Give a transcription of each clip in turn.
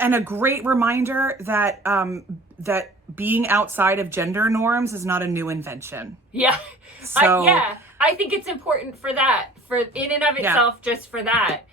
And a great reminder that that being outside of gender norms is not a new invention. Yeah. So I think it's important for that, for in and of itself, just for that.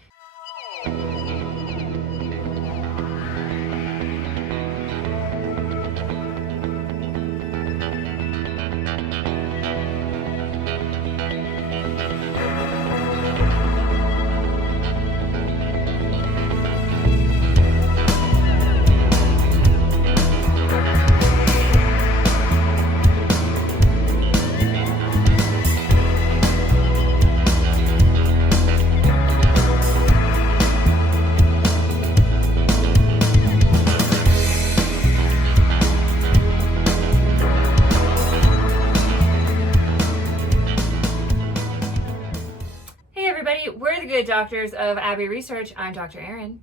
We're the Good Doctors of Abbey Research. I'm Dr. Erin.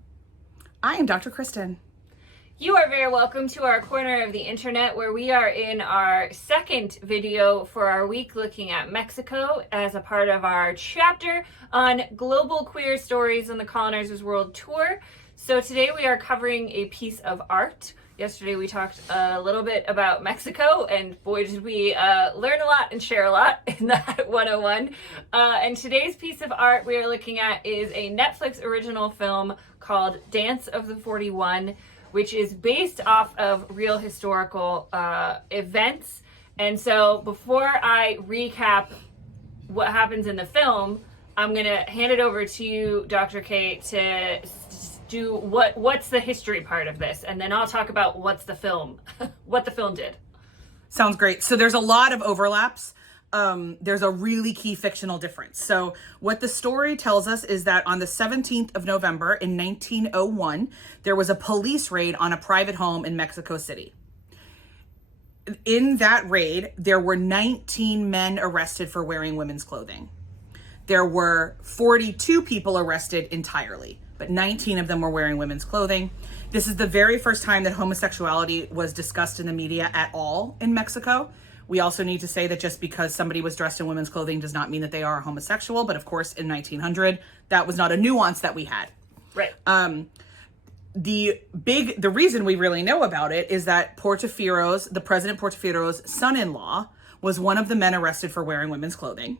I am Dr. Kristen. You are very welcome to our corner of the internet, where we are in our second video for our week looking at Mexico as a part of our chapter on global queer stories on the Colonizer's World Tour. So today we are covering a piece of art. Yesterday we talked a little bit about Mexico, and boy did we learn a lot and share a lot in that 101. And today's piece of art we are looking at is a Netflix original film called Dance of the 41, which is based off of real historical events. And so before I recap what happens in the film, I'm going to hand it over to you, Dr. K, to do what's the history part of this, and then I'll talk about what the film did. Sounds great. So there's a lot of overlaps. There's a really key fictional difference. So what the story tells us is that on the 17th of November in 1901, there was a police raid on a private home in Mexico City. In that raid, there were 19 men arrested for wearing women's clothing. There were 42 people arrested entirely, but 19 of them were wearing women's clothing. This is the very first time that homosexuality was discussed in the media at all in Mexico. We also need to say that just because somebody was dressed in women's clothing does not mean that they are homosexual. But of course, in 1900, that was not a nuance that we had. Right. The reason we really know about it is that the President Portofiero's son-in-law was one of the men arrested for wearing women's clothing.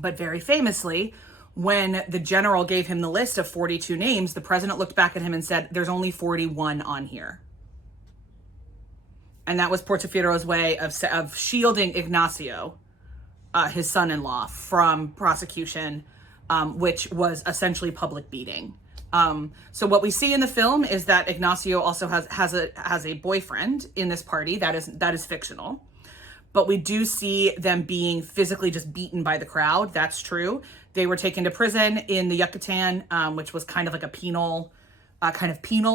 But very famously, when the general gave him the list of 42 names, the president looked back at him and said, there's only 41 on here. And that was Portofiero's way of shielding Ignacio, his son-in-law, from prosecution, which was essentially public beating. So what we see in the film is that Ignacio also has a boyfriend in this party that is fictional. But we do see them being physically just beaten by the crowd. That's true. They were taken to prison in the Yucatan, which was kind of like a penal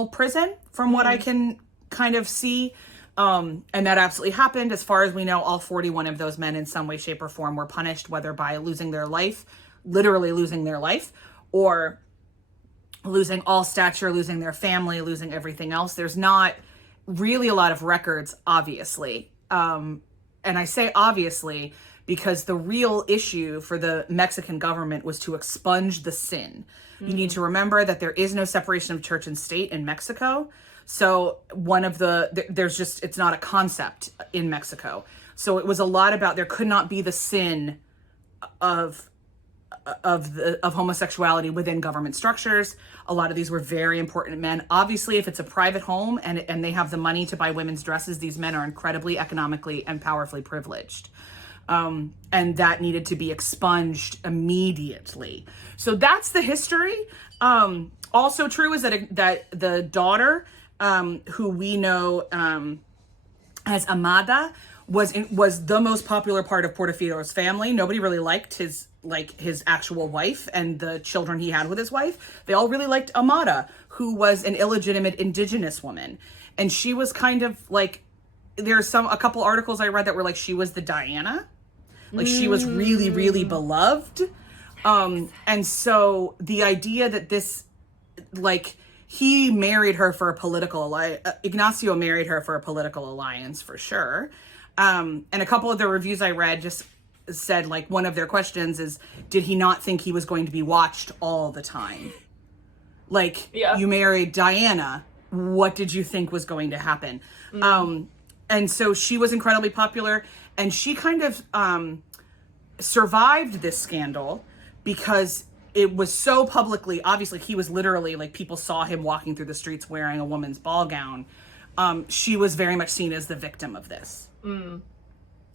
prison from what I can kind of see. And that absolutely happened. As far as we know, all 41 of those men in some way, shape, or form were punished, whether by losing their life, literally losing their life, or losing all stature, losing their family, losing everything else. There's not really a lot of records, obviously. And I say obviously because the real issue for the Mexican government was to expunge the sin. Mm-hmm. You need to remember that there is no separation of church and state in Mexico. So it's not a concept in Mexico. So it was a lot about there could not be the sin of homosexuality within government structures. A lot of these were very important men. Obviously, if it's a private home and they have the money to buy women's dresses, these men are incredibly economically and powerfully privileged. And that needed to be expunged immediately. So that's the history. Also true is that the daughter, who we know as Amada, was the most popular part of Portofiero's family. Nobody really liked his actual wife and the children he had with his wife. They all really liked Amada, who was an illegitimate indigenous woman. And she was kind of like, there's a couple articles I read that were like, she was the Diana. Like she was really, really beloved. And so the idea that this, he married her for a political alliance, Ignacio married her for a political alliance for sure. And a couple of the reviews I read just said, one of their questions is, did he not think he was going to be watched all the time? Like, Yeah. you married Diana. What did you think was going to happen? And so she was incredibly popular, and she kind of survived this scandal because it was so publicly, obviously he was literally, like, people saw him walking through the streets wearing a woman's ball gown. She was very much seen as the victim of this.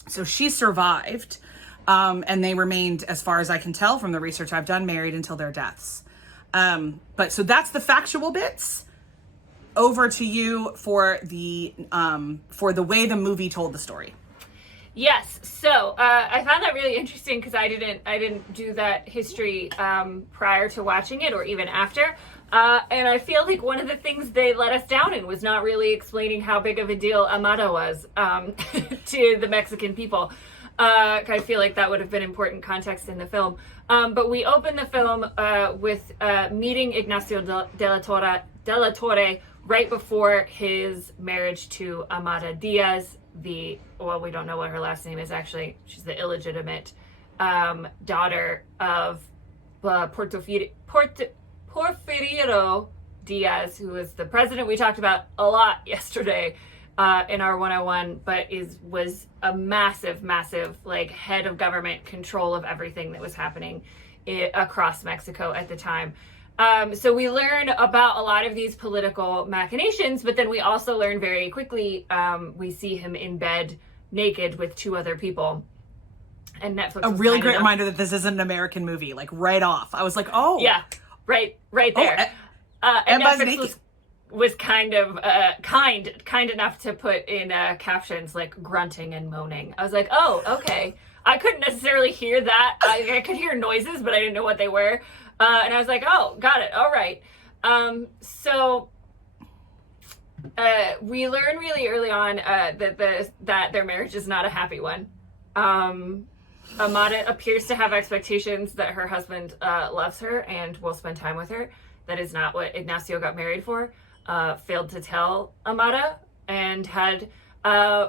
So she survived, and they remained, as far as I can tell from the research I've done, married until their deaths. But so that's the factual bits. Over to you for the way the movie told the story. Yes. So I found that really interesting because I didn't do that history prior to watching it or even after. And I feel like one of the things they let us down in was not really explaining how big of a deal Amada was to the Mexican people. I feel like that would have been important context in the film. But we open the film with meeting Ignacio de la Torre right before his marriage to Amada Diaz, we don't know what her last name is actually. She's the illegitimate daughter of Porfirio Diaz, who was the president we talked about a lot yesterday in our 101, but was a massive, like, head of government, control of everything that was happening across Mexico at the time. So we learn about a lot of these political machinations, but then we also learn very quickly, we see him in bed naked with two other people. And Netflix A really great reminder that this isn't an American movie, like, right off. I was like, oh. Yeah, right there. And Netflix was kind enough to put in captions like grunting and moaning. I was like, oh, okay. I couldn't necessarily hear that. I could hear noises, but I didn't know what they were. And I was like, oh, got it. All right. So we learn really early on that their marriage is not a happy one. Amada appears to have expectations that her husband loves her and will spend time with her. That is not what Ignacio got married for. Failed to tell Amada and had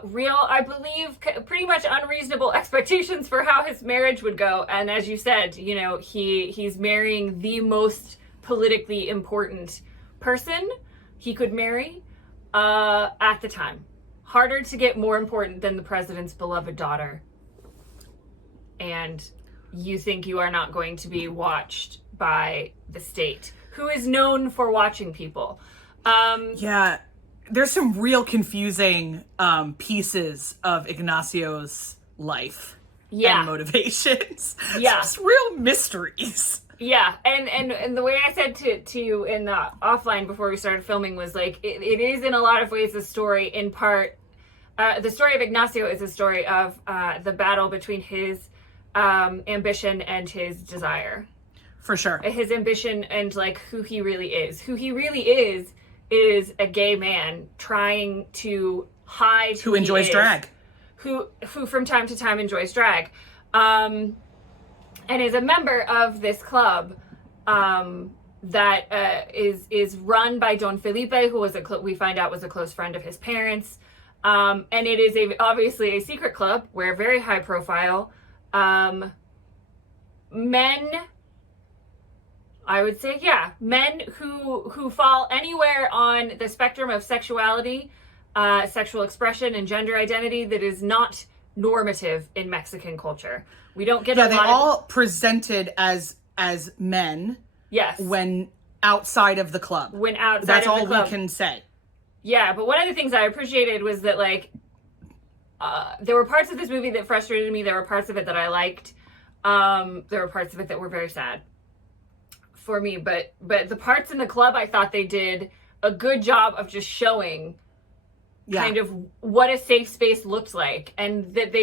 real, I believe, pretty much unreasonable expectations for how his marriage would go. And as you said, he's marrying the most politically important person he could marry at the time. Harder to get more important than the president's beloved daughter. And you think you are not going to be watched by the state, who is known for watching people. Yeah. There's some real confusing pieces of Ignacio's life and motivations. Yeah. Some real mysteries. Yeah, and the way I said to you in the offline before we started filming was like, it is in a lot of ways a story in part. The story of Ignacio is a story of the battle between his ambition and his desire. For sure. His ambition and like who he really is. Who he really is a gay man trying to hide who enjoys drag. Who from time to time enjoys drag. And is a member of this club that is run by Don Felipe, who was we find out was a close friend of his parents. And it is obviously a secret club where very high profile men, I would say, men who fall anywhere on the spectrum of sexuality, sexual expression, and gender identity that is not normative in Mexican culture. We don't get a lot of... Yeah, they all presented as men. Yes. When outside of the club. That's all we can say. Yeah, but one of the things I appreciated was that, like, there were parts of this movie that frustrated me. There were parts of it that I liked. There were parts of it that were very sad for me. But the parts in the club, I thought they did a good job of just showing kind of what a safe space looked like, and that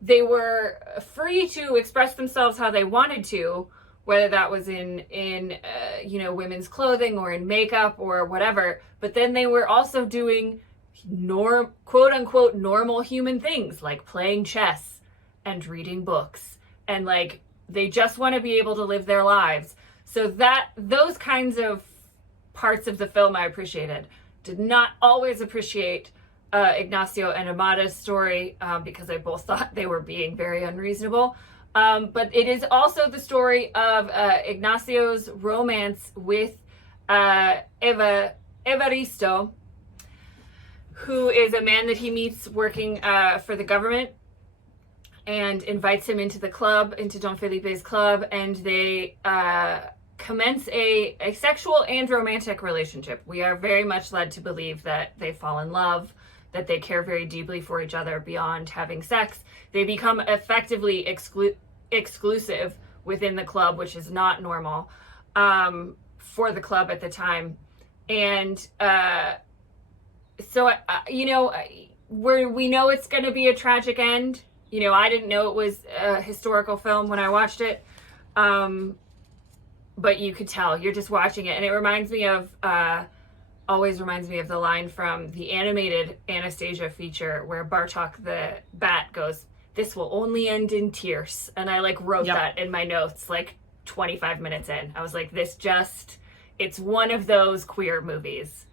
they were free to express themselves how they wanted to, whether that was in women's clothing or in makeup or whatever. But then they were also doing quote unquote normal human things like playing chess and reading books, and like they just want to be able to live their lives. So those kinds of parts of the film I appreciated. Did not always appreciate Ignacio and Amada's story because I both thought they were being very unreasonable. But it is also the story of Ignacio's romance with Evaristo, who is a man that he meets working for the government, and invites him into the club, into Don Felipe's club, and they commence a sexual and romantic relationship. We are very much led to believe that they fall in love, that they care very deeply for each other beyond having sex. They become effectively exclusive within the club, which is not normal for the club at the time. And so, you know, we know it's going to be a tragic end. You know, I didn't know it was a historical film when I watched it. But you could tell, you're just watching it. And it reminds me of, always reminds me of the line from the animated Anastasia feature where Bartok the bat goes, "This will only end in tears." And I like wrote that in my notes like 25 minutes in. I was like, it's one of those queer movies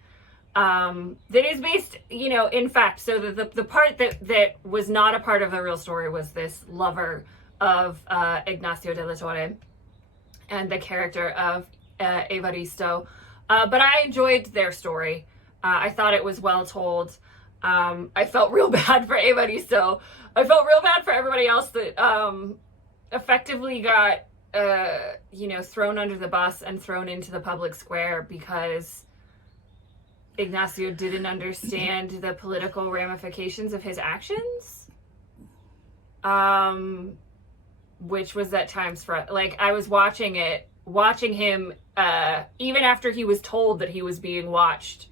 that is based, you know, in fact. So the part that was not a part of the real story was this lover of Ignacio de la Torre and the character of Evaristo. But I enjoyed their story. I thought it was well told. I felt real bad for Evaristo. I felt real bad for everybody else that effectively got, you know, thrown under the bus and thrown into the public square because Ignacio didn't understand the political ramifications of his actions. Which was at times like I was watching him, even after he was told that he was being watched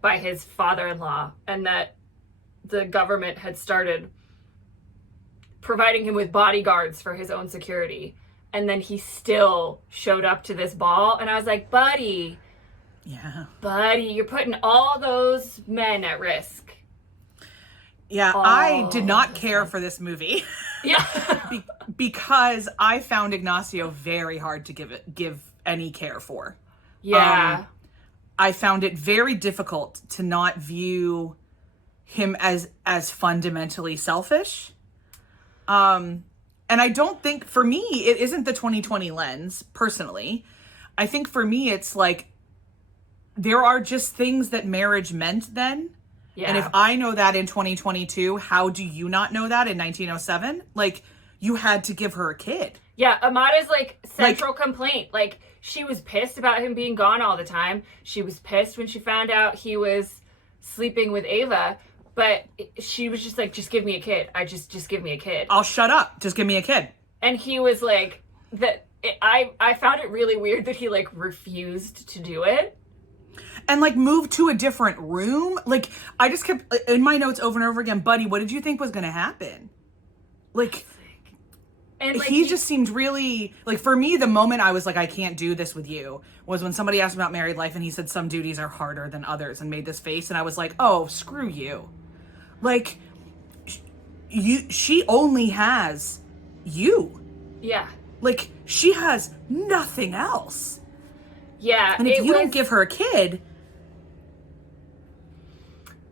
by his father-in-law and that the government had started providing him with bodyguards for his own security. And then he still showed up to this ball. And I was like, buddy, you're putting all those men at risk. Yeah, I did not care for this movie. Yeah. Because I found Ignacio very hard to give any care for. Yeah. I found it very difficult to not view him as fundamentally selfish. And I don't think, for me, it isn't the 2020 lens, personally. I think for me, it's like, there are just things that marriage meant then. Yeah. And if I know that in 2022, how do you not know that in 1907? Like, you had to give her a kid. Yeah, Amada's like central complaint. Like, she was pissed about him being gone all the time. She was pissed when she found out he was sleeping with Ava. But she was just like, just give me a kid. Just give me a kid. I'll shut up. Just give me a kid. And he was like, I found it really weird that he like refused to do it. And like moved to a different room. Like, I just kept in my notes over and over again, buddy, what did you think was going to happen? Like, and like, he just seemed really, like, for me, the moment I was like, I can't do this with you, was when somebody asked about married life and he said some duties are harder than others and made this face. And I was like, oh, screw you. Like, she only has you. Yeah. Like, she has nothing else. Yeah. And if you don't give her a kid.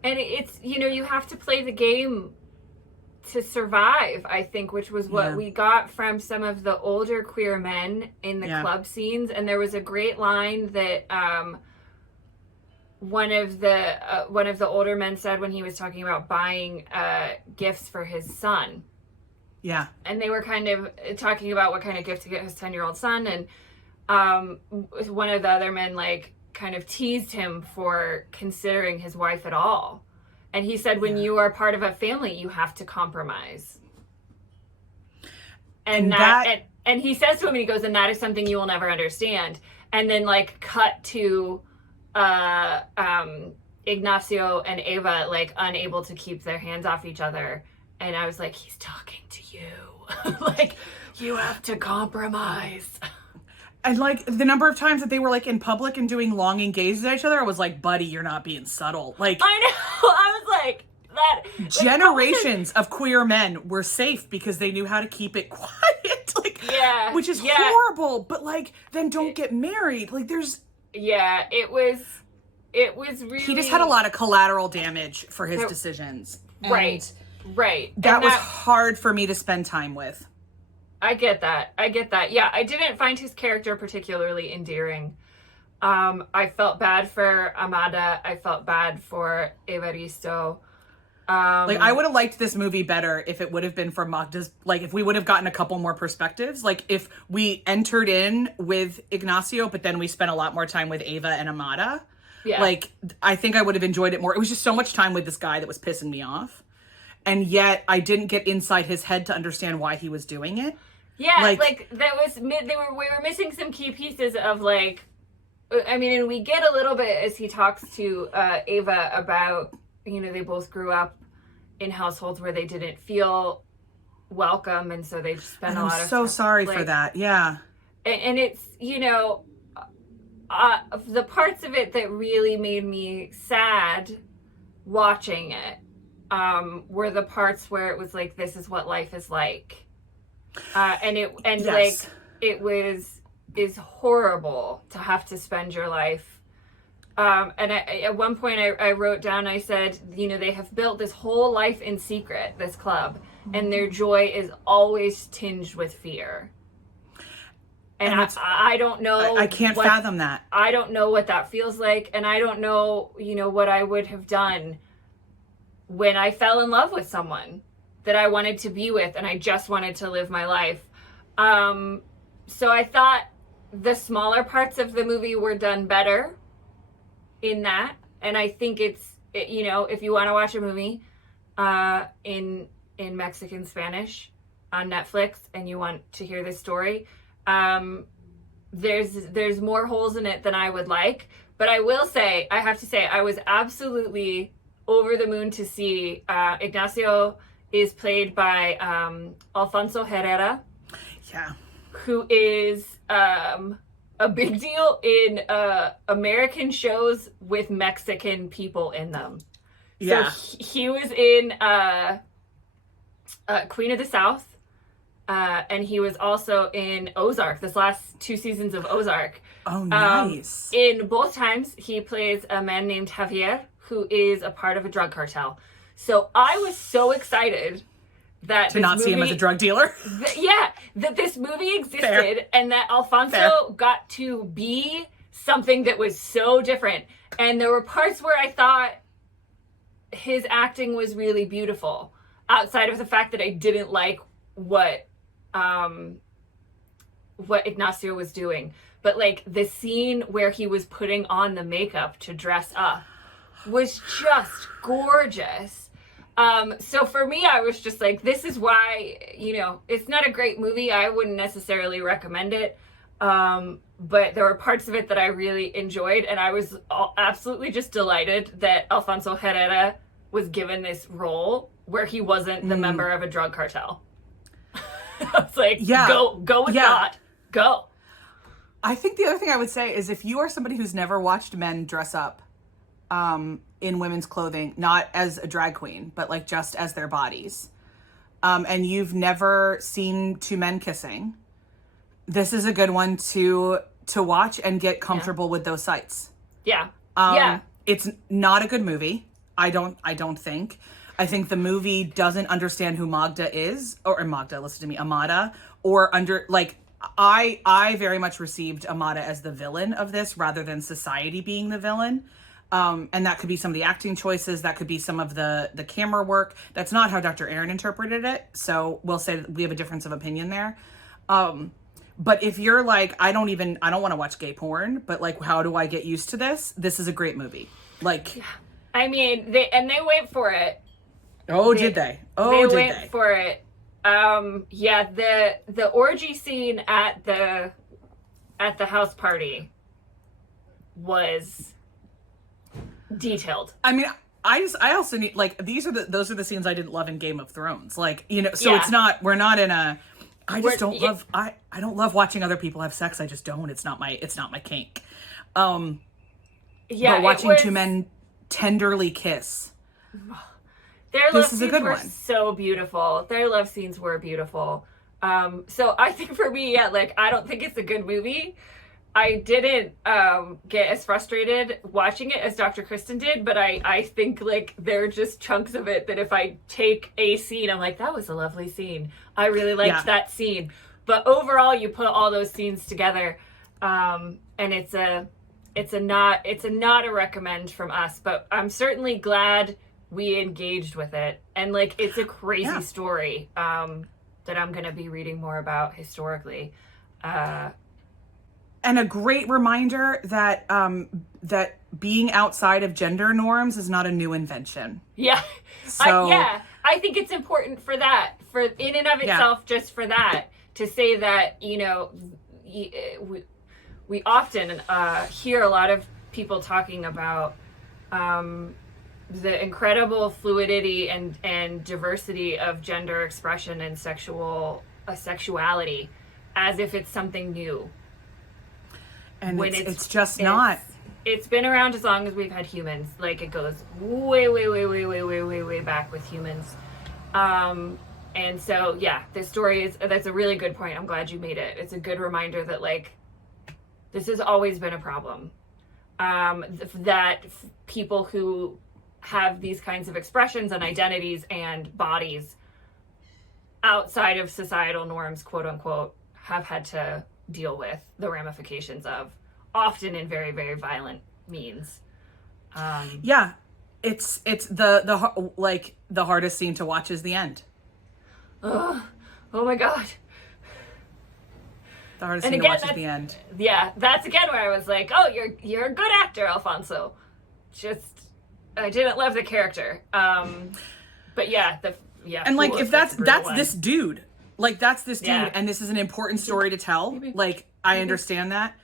And it's, you know, you have to play the game to survive, I think, which was what we got from some of the older queer men in the club scenes. And there was a great line that one of the older men said when he was talking about buying gifts for his son. Yeah. And they were kind of talking about what kind of gift to get his 10-year-old son. And one of the other men, like, kind of teased him for considering his wife at all. And he said, when you are part of a family, you have to compromise. And and he says to him, and he goes, and that is something you will never understand. And then, like, cut to Ignacio and Ava, like, unable to keep their hands off each other. And I was like, he's talking to you. Like, you have to compromise. And like the number of times that they were like in public and doing longing gazes at each other, I was like, buddy, you're not being subtle. Like, I know. I was like, that. Generations of queer men were safe because they knew how to keep it quiet. Like, which is horrible. But like, then don't get married. Like, there's. Yeah, it was really. He just had a lot of collateral damage for his decisions. Right. That was hard for me to spend time with. I get that. I get that. Yeah, I didn't find his character particularly endearing. I felt bad for Amada. I felt bad for Evaristo. Like, I would have liked this movie better if it would have been from Magda's, like, if we would have gotten a couple more perspectives. Like, if we entered in with Ignacio, but then we spent a lot more time with Ava and Amada. Yeah. Like, I think I would have enjoyed it more. It was just so much time with this guy that was pissing me off. And yet, I didn't get inside his head to understand why he was doing it. Yeah, like that was, we were missing some key pieces of, like, I mean, and we get a little bit as he talks to Ava about, you know, they both grew up in households where they didn't feel welcome, and so they just spent a lot of I'm so sorry like, for that. Yeah. And it's, you know, the parts of it that really made me sad watching it were the parts where it was like, this is what life is like. Yes. Like, is horrible to have to spend your life. And at one point I wrote down, I said, you know, they have built this whole life in secret, this club, and their joy is always tinged with fear. And I don't know. I can't fathom that. I don't know what that feels like. And I don't know, you know, what I would have done when I fell in love with someone that I wanted to be with and I just wanted to live my life. So I thought the smaller parts of the movie were done better in that. And I think you know, if you want to watch a movie in Mexican Spanish on Netflix and you want to hear this story, there's more holes in it than I would like. But I will say, I have to say, I was absolutely over the moon to see Ignacio is played by Alfonso Herrera. Yeah. Who is a big deal in American shows with Mexican people in them. Yeah. So he was in Queen of the South, and he was also in Ozark, this last 2 seasons of Ozark. Oh, nice. In both times, he plays a man named Javier, who is a part of a drug cartel. So I was so excited that to not see him as a drug dealer. That this movie existed. Fair. And that Alfonso got to be something that was so different. And there were parts where I thought his acting was really beautiful, outside of the fact that I didn't like what Ignacio was doing. But like the scene where he was putting on the makeup to dress up was just gorgeous. So for me, I was just like, this is why, you know, it's not a great movie. I wouldn't necessarily recommend it. But there were parts of it that I really enjoyed. And I was absolutely just delighted that Alfonso Herrera was given this role where he wasn't the member of a drug cartel. I was like, go with that. Go. I think the other thing I would say is if you are somebody who's never watched men dress up, in women's clothing, not as a drag queen, but like just as their bodies, and you've never seen 2 men kissing, this is a good one to watch and get comfortable with those sights. Yeah. It's not a good movie. I don't think. I think the movie doesn't understand who Magda is, or Magda, listen to me, Amada, or I very much received Amada as the villain of this rather than society being the villain. And that could be some of the acting choices. That could be some of the camera work. That's not how Dr. Aaron interpreted it. So we'll say that we have a difference of opinion there. But if you're like, I don't want to watch gay porn, but like, how do I get used to this? This is a great movie. Like, I mean, they went for it. Oh, did they? They went for it. The orgy scene at the house party was detailed. I mean, I also need, like, those are the scenes I didn't love in Game of Thrones. Like, you know, so it's not, we're not in a, I don't love watching other people have sex. I just don't. It's not my kink. But watching 2 men tenderly kiss. Their love scenes were so beautiful. Their love scenes were beautiful. So I think for me, I don't think it's a good movie. I didn't get as frustrated watching it as Dr. Kristen did, but I think like there are just chunks of it that if I take a scene, I'm like, that was a lovely scene. I really liked that scene. But overall, you put all those scenes together, and it's not a recommend from us. But I'm certainly glad we engaged with it, and like it's a crazy story that I'm gonna be reading more about historically. And a great reminder that that being outside of gender norms is not a new invention. Yeah. So I think it's important for that, for in and of itself, just for that, to say that, you know, we often hear a lot of people talking about the incredible fluidity and diversity of gender expression and sexuality as if it's something new. And when it's just not. It's been around as long as we've had humans. Like, it goes way back with humans. And so, yeah, this story that's a really good point. I'm glad you made it. It's a good reminder that, like, this has always been a problem. That people who have these kinds of expressions and identities and bodies outside of societal norms, quote unquote, have had to deal with the ramifications of, often in very, very violent means. It's the hardest scene to watch is the end. Oh my God. The hardest scene to watch is the end. Yeah, that's again where I was like, oh, you're a good actor, Alfonso. Just, I didn't love the character. But yeah, and like, if that's this dude. Like, that's this dude, and this is an important story to tell. Like, I understand that.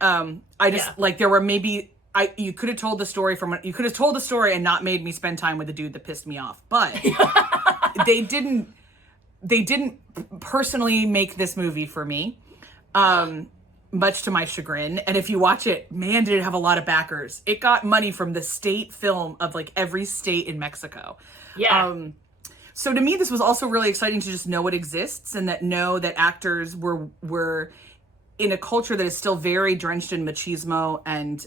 I just like, there were you could have told the story and not made me spend time with the dude that pissed me off. But they didn't personally make this movie for me, much to my chagrin. And if you watch it, man, did it have a lot of backers. It got money from the state film of like every state in Mexico. Yeah. So to me, this was also really exciting to just know it exists and know that actors were in a culture that is still very drenched in machismo and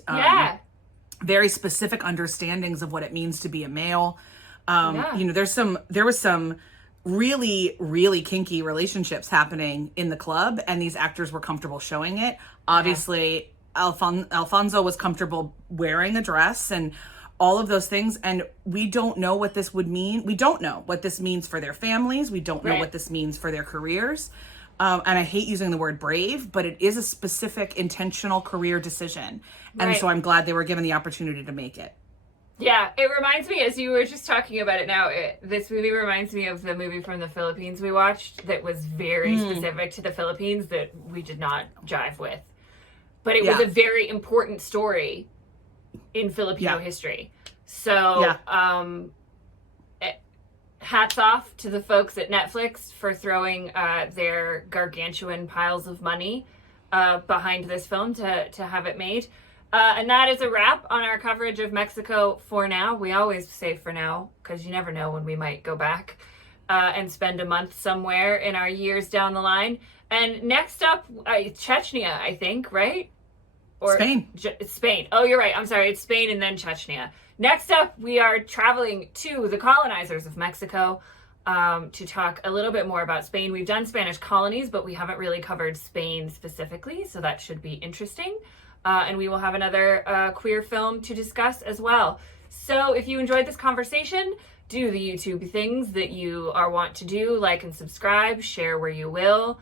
very specific understandings of what it means to be a male. You know, there was some really, really kinky relationships happening in the club, and these actors were comfortable showing it. Obviously, Alfonso was comfortable wearing a dress and all of those things, and we don't know what this would mean. We don't know what this means for their families. We don't know what this means for their careers. And I hate using the word brave, but it is a specific, intentional career decision. And so I'm glad they were given the opportunity to make it. Yeah, it reminds me, as you were just talking about it now, this movie reminds me of the movie from the Philippines we watched that was very specific to the Philippines that we did not jive with. But it was a very important story in Filipino history. So, hats off to the folks at Netflix for throwing their gargantuan piles of money behind this film to have it made. And that is a wrap on our coverage of Mexico for now. We always say for now, because you never know when we might go back and spend a month somewhere in our years down the line. And next up, Chechnya, I think, right? Or Spain. Spain. Oh, you're right. I'm sorry. It's Spain and then Chechnya. Next up, we are traveling to the colonizers of Mexico to talk a little bit more about Spain. We've done Spanish colonies, but we haven't really covered Spain specifically, so that should be interesting. And we will have another queer film to discuss as well. So if you enjoyed this conversation, do the YouTube things that you want to do, like and subscribe, share where you will.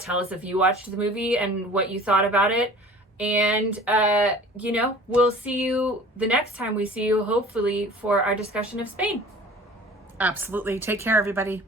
Tell us if you watched the movie and what you thought about it. And, we'll see you the next time we see you, hopefully, for our discussion of Spain. Absolutely. Take care, everybody.